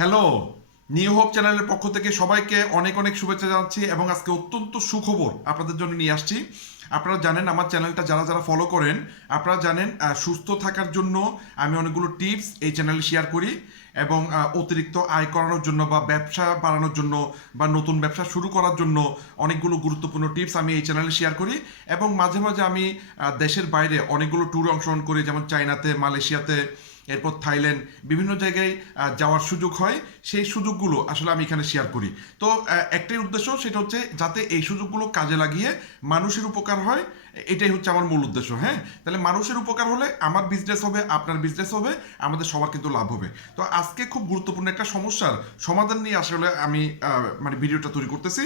Hello new hope চ্যানেলের পক্ষ থেকে সবাইকে অনেক অনেক শুভেচ্ছা জানাচ্ছি এবং আজকে অত্যন্ত সুখবর আপনাদের জন্য নিয়ে আসছি। আপনারা জানেন আমার চ্যানেলটা যারা যারা ফলো করেন, আপনারা জানেন সুস্থ থাকার জন্য আমি অনেকগুলো টিপস এই চ্যানেলে শেয়ার করি এবং অতিরিক্ত আয় করানোর জন্য বা ব্যবসা বাড়ানোর জন্য বা নতুন ব্যবসা শুরু করার জন্য অনেকগুলো গুরুত্বপূর্ণ টিপস আমি এই চ্যানেলে শেয়ার করি এবং মাঝে মাঝে আমি দেশের বাইরে অনেকগুলো ট্যুরে অংশগ্রহণ করি, যেমন চায়নাতে, মালয়েশিয়াতে এরপর থাইল্যান্ড, বিভিন্ন জায়গায় যাওয়ার সুযোগ হয়। সেই সুযোগগুলো আসলে আমি এখানে শেয়ার করি। তো একটাই উদ্দেশ্য, সেটা হচ্ছে যাতে এই সুযোগগুলো কাজে লাগিয়ে মানুষের উপকার হয়, এটাই হচ্ছে আমার মূল উদ্দেশ্য হ্যাঁ? তাহলে মানুষের উপকার হলে আমার বিজনেস হবে, আপনার বিজনেস হবে, আমাদের সবার কিন্তু লাভ হবে। তো আজকে খুব গুরুত্বপূর্ণ একটা সমস্যার সমাধান নিয়ে আসলে আমি মানে ভিডিওটা তৈরি করতেছি।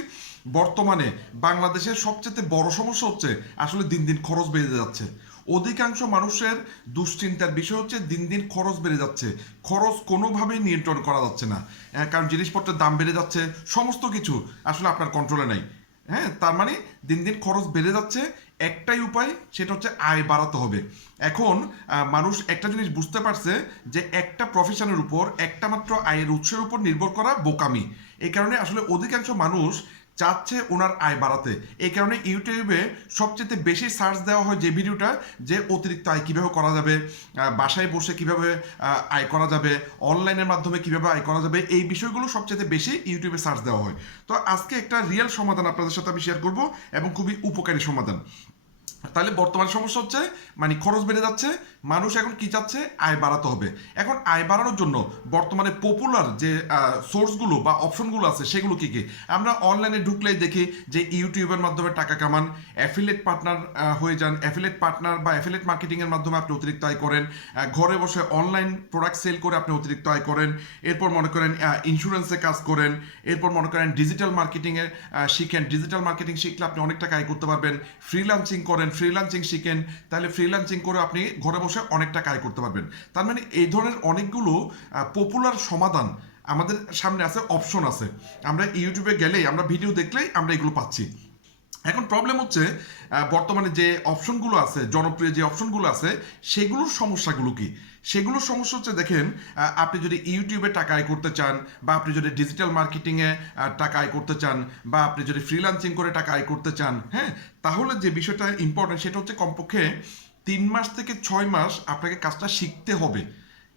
বর্তমানে বাংলাদেশের সবচেয়ে বড় সমস্যা হচ্ছে, আসলে দিন দিন খরচ বেড়ে যাচ্ছে। অধিকাংশ মানুষের দুশ্চিন্তার বিষয় হচ্ছে দিন দিন খরচ বেড়ে যাচ্ছে। খরচ কোনোভাবেই নিয়ন্ত্রণ করা যাচ্ছে না। আহ, কারণ জিনিসপত্রের দাম বেড়ে যাচ্ছে সমস্ত কিছু আসলে আপনার কন্ট্রোলে নাই। হ্যাঁ তার মানে দিন দিন খরচ বেড়ে যাচ্ছে। একটাই উপায় সেটা হচ্ছে আয় বাড়াতে হবে। এখন মানুষ একটা জিনিস বুঝতে পারছে যে একটা প্রফেশনের উপর একটা মাত্র আয়ের উৎসের উপর নির্ভর করা বোকামি। এই কারণে আসলে অধিকাংশ মানুষ চাচ্ছে ওনার আয় বাড়াতে। এই কারণে ইউটিউবে সবচেয়ে বেশি সার্চ দেওয়া হয় যে ভিডিওটা, যে অতিরিক্ত আয় কীভাবে করা যাবে বাসায় বসে কীভাবে আয় করা যাবে, অনলাইনের মাধ্যমে কীভাবে আয় করা যাবে, এই বিষয়গুলো সবচেয়ে বেশি ইউটিউবে সার্চ দেওয়া হয়। তো আজকে একটা রিয়েল সমাধান আপনাদের সাথে আমি শেয়ার করব এবং খুবই উপকারী সমাধান। তাহলে বর্তমান সমস্যা হচ্ছে মানে খরচ বেড়ে যাচ্ছে মানুষ এখন কি চাচ্ছে? আয় বাড়াতে হবে। এখন আয় বাড়ানোর জন্য বর্তমানে পপুলার যে সোর্সগুলো বা অপশনগুলো আছে, সেগুলো কি কি? আমরা অনলাইনে ঢুকলেই দেখি যে ইউটিউবের মাধ্যমে টাকা কামান অ্যাফিলেট পার্টনার হয়ে যান। অ্যাফিলেট পার্টনার বা অ্যাফিলেট মার্কেটিংয়ের মাধ্যমে আপনি অতিরিক্ত আয় করেন। ঘরে বসে অনলাইন প্রোডাক্ট সেল করে আপনি অতিরিক্ত আয় করেন। এরপর মনে করেন ইন্স্যুরেন্সে কাজ করেন। এরপর মনে করেন ডিজিটাল মার্কেটিংয়ে শিখেন। ডিজিটাল মার্কেটিং শিখলে আপনি অনেক টাকা আয় করতে পারবেন। ফ্রিলান্সিং করেন ফ্রিলান্সিং শিখেন। তাহলে ফ্রিলান্সিং করে আপনি ঘরে বসে অনেক টাকা আয় করতে পারবেন। তার মানে এই ধরনের অনেকগুলো পপুলার সমাধান আমাদের সামনে আছে অপশন আছে। আমরা ইউটিউবে গেলেই, আমরা ভিডিও দেখলেই আমরা এগুলো পাচ্ছি। এখন প্রবলেম হচ্ছে বর্তমানে যে অপশনগুলো আছে, জনপ্রিয় যে অপশনগুলো আছে, সেগুলোর সমস্যাগুলো কি? সেগুলোর সমস্যা হচ্ছে, দেখেন আপনি যদি ইউটিউবে টাকা আয় করতে চান, বা আপনি যদি ডিজিটাল মার্কেটিংয়ে টাকা আয় করতে চান, বা আপনি যদি ফ্রিল্যান্সিং করে টাকা আয় করতে চান হ্যাঁ? তাহলে যে বিষয়টা ইম্পর্টেন্ট সেটা হচ্ছে কমপক্ষে তিন মাস থেকে ছয় মাস আপনাকে কাজটা শিখতে হবে।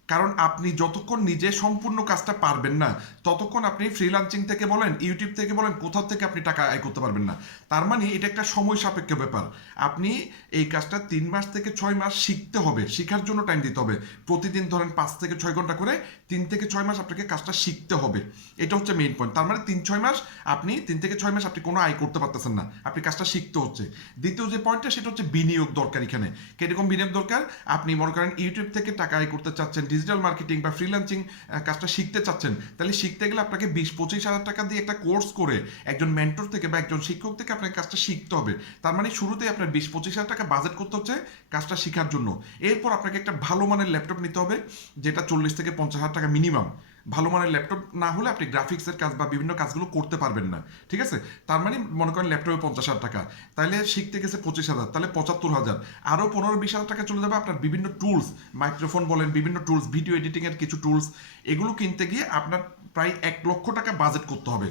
কারণ আপনি যতক্ষণ নিজে সম্পূর্ণ কাজটা পারবেন না, ততক্ষণ আপনি ফ্রিলান্সিং থেকে বলেন ইউটিউব থেকে বলেন, কোথাও থেকে আপনি টাকা আয় করতে পারবেন না। তার মানে এটা একটা সময় সাপেক্ষ ব্যাপার। আপনি এই কাজটা তিন মাস থেকে ছয় মাস শিখতে হবে, শেখার জন্য টাইম দিতে হবে। প্রতিদিন ধরেন পাঁচ থেকে ছয় ঘণ্টা করে তিন থেকে ছয় মাস আপনাকে কাজটা শিখতে হবে। এটা হচ্ছে মেইন পয়েন্ট তার মানে তিন ছয় মাস আপনি, তিন থেকে ছয় মাস আপনি কোনো আয় করতে পারতেছেন না। আপনি কাজটা শিখতে হচ্ছে। দ্বিতীয় যে পয়েন্টটা সেটা হচ্ছে বিনিয়োগ দরকার এখানে। কীরকম বিনিয়োগ দরকার? আপনি মনে করেন ইউটিউব থেকে টাকা আয় করতে চাচ্ছেন ডিজিটাল মার্কেটিং বা ফ্রিল্যান্সিং কাজটা শিখতে চাচ্ছেন, তাহলে শিখতে গেলে আপনাকে বিশ, পঁচিশ হাজার টাকা দিয়ে একটা কোর্স করে একজন মেন্টর থেকে বা একজন শিক্ষক থেকে আপনাকে কাজটা শিখতে হবে। তার মানে শুরুতেই আপনার বিশ, পঁচিশ হাজার টাকা বাজেট করতে হচ্ছে কাজটা শেখার জন্য। এরপর আপনাকে একটা ভালো মানের ল্যাপটপ নিতে হবে, যেটা চল্লিশ থেকে পঞ্চাশ হাজার টাকা মিনিমাম ভালো মানের ল্যাপটপ না হলে আপনি গ্রাফিক্সের কাজ বা বিভিন্ন কাজগুলো করতে পারবেন না, ঠিক আছে? তার মানে মনে করেন ল্যাপটপে পঞ্চাশ হাজার টাকা তাহলে শিখতে গেছে পঁচিশ হাজার, তাহলে পঁচাত্তর হাজার আরও পনেরো বিশ হাজার টাকা চলে যাবে আপনার বিভিন্ন টুলস মাইক্রোফোন বলেন, বিভিন্ন টুলস ভিডিও এডিটিংয়ের কিছু টুলস এগুলো কিনতে গিয়ে আপনার প্রায় এক লক্ষ টাকা বাজেট করতে হবে।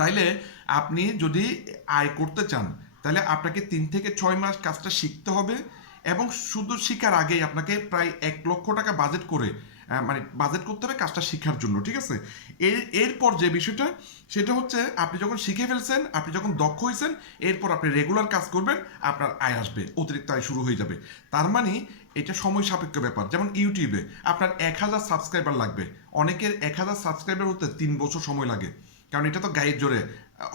তাইলে আপনি যদি আয় করতে চান তাহলে আপনাকে তিন থেকে ছয় মাস কাজটা শিখতে হবে এবং শুধু শিখার আগেই আপনাকে প্রায় এক লক্ষ টাকা বাজেট করে মানে বাজেট করতে হবে কাজটা শেখার জন্য, ঠিক আছে? এর, এরপর যে বিষয়টা, সেটা হচ্ছে আপনি যখন শিখে ফেলছেন, আপনি যখন দক্ষ হয়েছেন, এরপর আপনি রেগুলার কাজ করবেন, আপনার আয় আসবে, অতিরিক্ত আয় শুরু হয়ে যাবে। তার মানে এটা সময় সাপেক্ষ ব্যাপার। যেমন ইউটিউবে আপনার এক হাজার সাবস্ক্রাইবার লাগবে। অনেকের এক হাজার সাবস্ক্রাইবার হতে তিন বছর সময় লাগে। কারণ এটা তো গাইড জোরে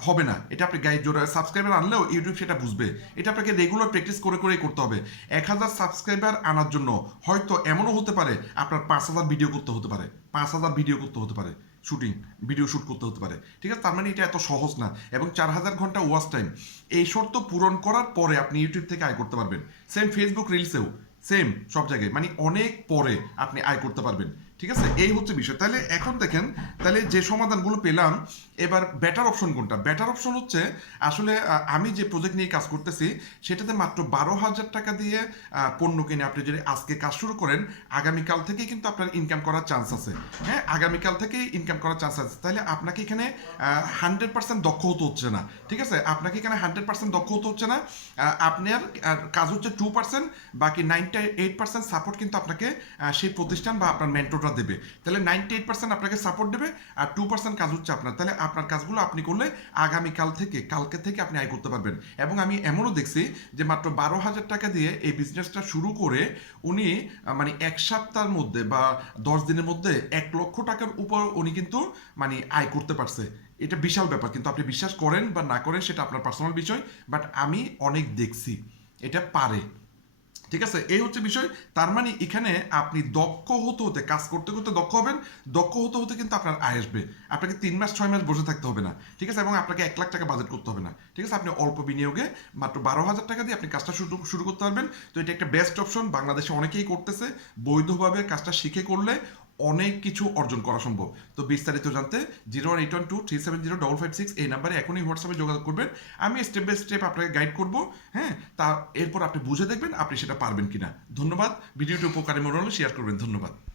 হবে না। এটা আপনি গাইড জোরে সাবস্ক্রাইবার আনলেও ইউটিউব সেটা বুঝবে। এটা আপনাকে রেগুলার প্র্যাকটিস করে করেই করতে হবে। এক হাজার সাবস্ক্রাইবার আনার জন্য হয়তো এমনও হতে পারে, আপনার পাঁচ হাজার ভিডিও করতে হতে পারে। পাঁচ হাজার ভিডিও করতে হতে পারে শুটিং ভিডিও শ্যুট করতে হতে পারে। ঠিক আছে? তার মানে এটা এত সহজ না। এবং চার হাজার ঘণ্টা ওয়াচ টাইম এই শর্ত পূরণ করার পরে আপনি ইউটিউব থেকে আয় করতে পারবেন। সেম ফেসবুক রিলসেও সেম সব জায়গায়। মানে অনেক পরে আপনি আয় করতে পারবেন। ঠিক আছে? এই হচ্ছে বিষয়। তাহলে এখন দেখেন, তাহলে যে সমাধানগুলো পেলাম, এবার বেটার অপশন কোনটা? বেটার অপশন হচ্ছে, আসলে আমি যে প্রজেক্ট নিয়ে কাজ করতেছি, সেটাতে মাত্র বারো হাজার টাকা দিয়ে পণ্য কিনে আপনি যদি আজকে কাজ শুরু করেন, আগামীকাল থেকেই কিন্তু আপনার ইনকাম করার চান্স আছে। হ্যাঁ আগামীকাল থেকেই ইনকাম করার চান্স আছে। তাহলে আপনাকে এখানে হান্ড্রেড পার্সেন্ট দক্ষ হতে হচ্ছে না। ঠিক আছে? আপনাকে এখানে হান্ড্রেড পার্সেন্ট দক্ষ হতে হচ্ছে না। আপনার কাজ হচ্ছে টু পার্সেন্ট বাকি নাইনটি এইট পার্সেন্ট সাপোর্ট কিন্তু আপনাকে সেই প্রতিষ্ঠান বা আপনার মেন্টররা দেবে। তাহলে নাইনটি এইট পার্সেন্ট আপনাকে সাপোর্ট দেবে আর টু পার্সেন্ট কাজ হচ্ছে আপনার। তাহলে আপনার কাজগুলো আপনি করলে আগামীকাল থেকে, কালকে থেকে আপনি আয় করতে পারবেন। এবং আমি এমনও দেখছি যে মাত্র বারো হাজার টাকা দিয়ে এই বিজনেসটা শুরু করে উনি মানে এক সপ্তাহের মধ্যে বা দশ দিনের মধ্যে এক লক্ষ টাকার উপর উনি কিন্তু মানে আয় করতে পারছে। এটা বিশাল ব্যাপার। কিন্তু আপনি বিশ্বাস করেন বা না করেন সেটা আপনার পার্সোনাল বিষয় বাট আমি অনেক দেখছি। এটা পারে। ঠিক আছে? এই হচ্ছে বিষয়। তার মানে এখানে আপনি দক্ষ হতে হতে, কাজ করতে করতে দক্ষ হবেন। দক্ষ হতে হতে কিন্তু আপনার আয় আসবে। আপনাকে তিন মাস, ছয় মাস বসে থাকতে হবে না। ঠিক আছে? এবং আপনাকে এক লাখ টাকা বাজেট করতে হবে না। ঠিক আছে? আপনি অল্প বিনিয়োগে মাত্র বারো হাজার টাকা দিয়ে আপনি কাজটা শুরু শুরু করতে পারবেন। তো এটা একটা বেস্ট অপশন বাংলাদেশে অনেকেই করতেছে। বৈধভাবে কাজটা শিখে করলে অনেক কিছু অর্জন করা সম্ভব। তো বিস্তারিত জানতে zero one eight one two three seven zero double five six এই নাম্বারে এখনই হোয়াটসঅ্যাপে যোগাযোগ করবেন। আমি স্টেপ বাই স্টেপ আপনাকে গাইড করব হ্যাঁ? তা এরপর আপনি বুঝে দেখবেন আপনি সেটা পারবেন কিনা। ধন্যবাদ। ভিডিওটি উপকারী মনে হলে শেয়ার করবেন। ধন্যবাদ।